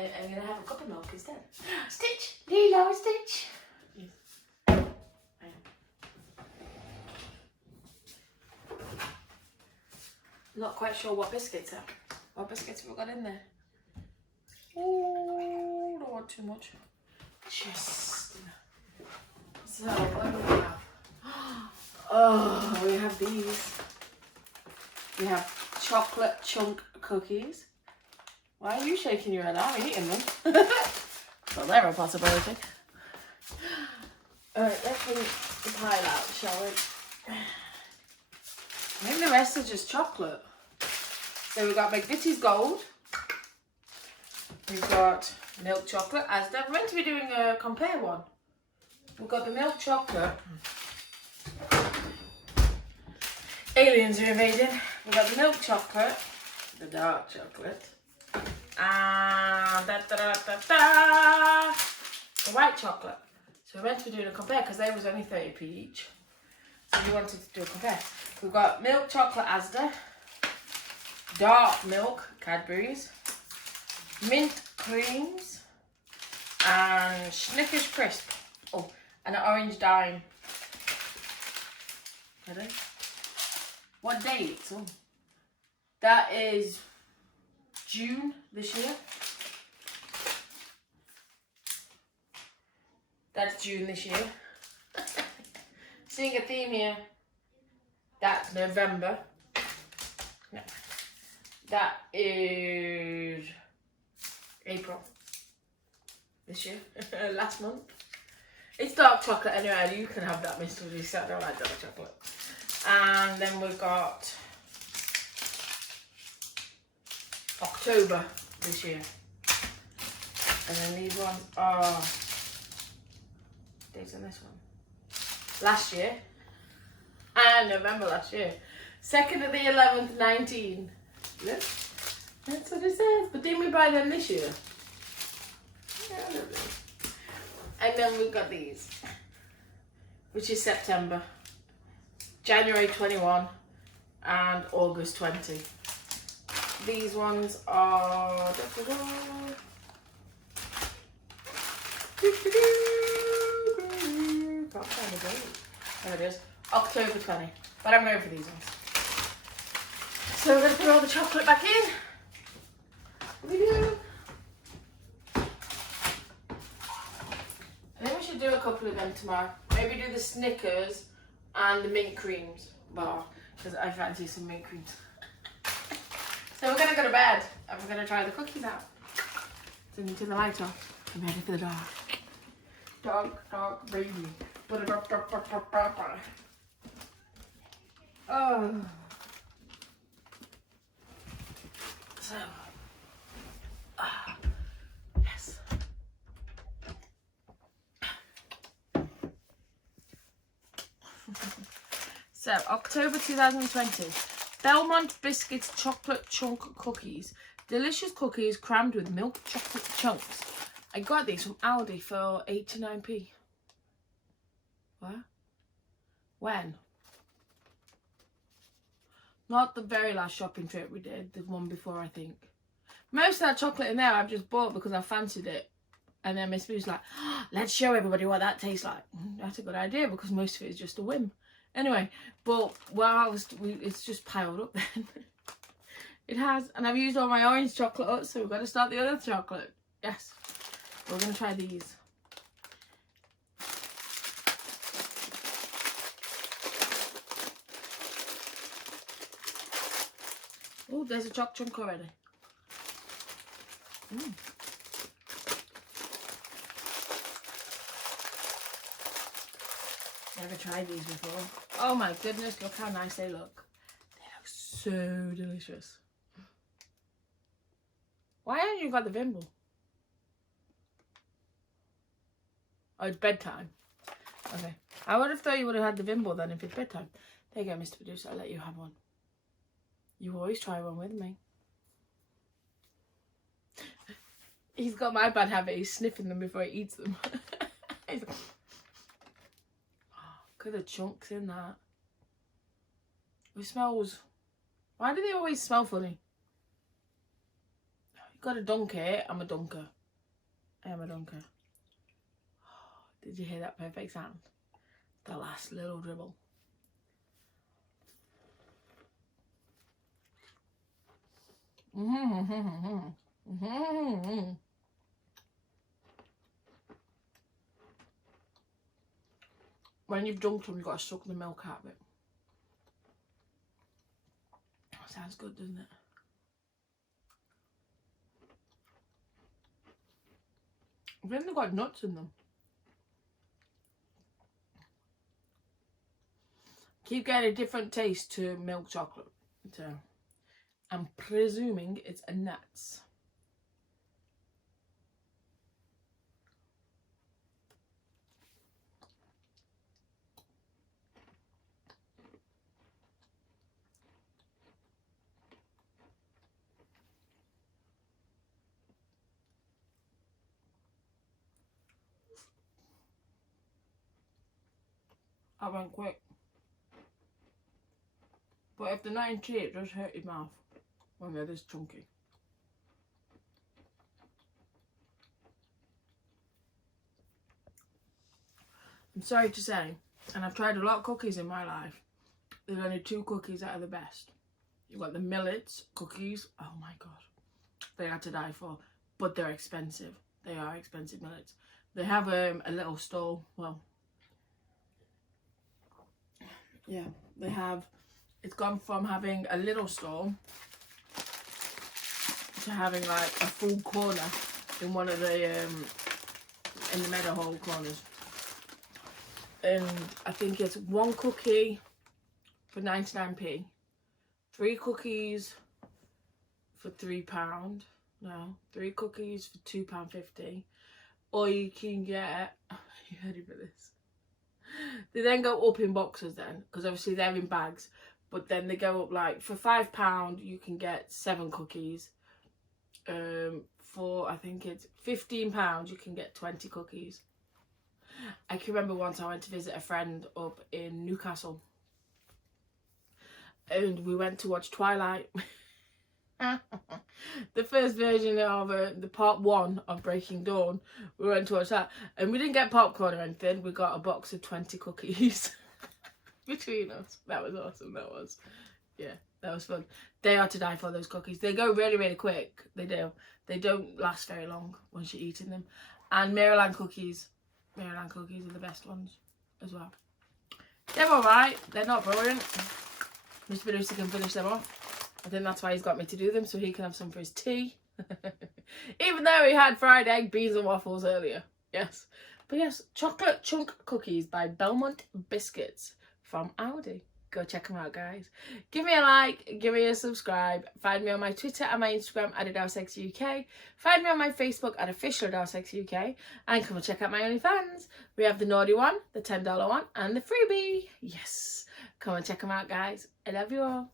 I'm going to have a cup of milk instead. Stitch! Lilo, Stitch! Yes. Not quite sure what biscuits are. What biscuits have we got in there? Oh, don't want too much. Just. So, what do we have? Oh, we have these. We have chocolate chunk cookies. Why are you shaking your head? I'm eating them. Well, they're a possibility. Alright, let's bring the pile out, shall we? Maybe the rest are just chocolate. So we've got McVitie's Gold. We've got milk chocolate. As they're meant to be doing a compare one. We've got the milk chocolate. Aliens are invading. We've got the milk chocolate, the dark chocolate, and the white chocolate. So we're meant to be doing a compare because they was only 30p each. So we wanted to do a compare. We've got milk chocolate Asda, dark milk Cadbury's, mint creams, and Snickers crisp. Oh, and an orange dime. Ready? What date? Oh, that is June this year. That's June this year. Seeing a theme here. That's November. No. That is April this year. Last month. It's dark chocolate anyway. You can have that, Mr. Lisa. I don't like dark chocolate. And then we've got October this year. And then these ones are dates on this one. Last year. And November last year. 2nd of the 11th, 19. Look. That's what it says. But didn't we buy them this year? Yeah, and then we've got these. Which is September. January 21 and August 20. These ones are can't find the date. There it is. October 20. But I'm going for these ones. So we're going to put all the chocolate back in. We do. I think we should do a couple of them tomorrow. Maybe do the Snickers and the mint creams bar, because I fancy some mint creams. So we're going to go to bed and we're going to try the cookies out. Turn into the light off. I'm ready for the dark. Dark baby. Oh. So. Yes. So, October 2020. Belmont Biscuits Chocolate Chunk Cookies. Delicious cookies crammed with milk chocolate chunks. I got these from Aldi for 8 to 9p. What? When? Not the very last shopping trip we did. The one before, I think. Most of that chocolate in there I've just bought because I fancied it. And then Miss Boo's like, oh, let's show everybody what that tastes like. That's a good idea because most of it is just a whim. Anyway, but it's just piled up then. It has, and I've used all my orange chocolate up, so we've got to start the other chocolate. Yes, we're going to try these. Oh, there's a choc chunk already. Never tried these before. Oh my goodness, look how nice they look. They look so delicious. Why haven't you got the Vimble? Oh, it's bedtime. Okay. I would have thought you would have had the Vimble then if it's bedtime. There you go, Mr. Producer. I'll let you have one. You always try one with me. He's got my bad habit. He's sniffing them before he eats them. He's like, look at the chunks in that. It smells... Why do they always smell funny? Gotta dunk it. I'm a dunker. I am a dunker. Did you hear that perfect sound? The last little dribble. When you've dunked them, you've got to suck the milk out of it. Sounds good, doesn't it? I think they've got nuts in them. Keep getting a different taste to milk chocolate. So I'm presuming it's a nuts. I went quick. But if they're not in tea, it does hurt your mouth when they're this chunky. I'm sorry to say, and I've tried a lot of cookies in my life, there's only 2 cookies that are the best. You've got the millets cookies. Oh my god. They are to die for. But they're expensive. They are expensive millets. They have a little stall. Well, yeah, they have. It's gone from having a little stall to having like a full corner in one of the in the Meadowhall corners. And I think it's 1 cookie for 99p, 3 cookies for £3. No, 3 cookies for £2.50. Or you can get, you ready for this? They then go up in boxes then, because obviously they're in bags. But then they go up like, for £5 you can get 7 cookies. For, I think it's £15 you can get 20 cookies. I can remember once I went to visit a friend up in Newcastle. And we went to watch Twilight. The first version of the part 1 of Breaking Dawn. We went to watch that. And we didn't get popcorn or anything. We got a box of 20 cookies. Between us. That was awesome. That was. Yeah, that was fun. They are to die for, those cookies. They go really, really quick. They do. They don't last very long once you're eating them. And Maryland cookies. Maryland cookies are the best ones as well. They're alright. They're not brilliant. Mr. Producer can finish them off. I think that's why he's got me to do them, so he can have some for his tea. Even though he had fried egg, beans and waffles earlier. Yes. But yes, chocolate chunk cookies by Belmont Biscuits from Aldi. Go check them out, guys. Give me a like, give me a subscribe. Find me on my Twitter and my Instagram at Adelesexyuk. Find me on my Facebook at official Adelesexyuk. And come and check out my OnlyFans. We have the naughty one, the $10 one, and the freebie. Yes. Come and check them out, guys. I love you all.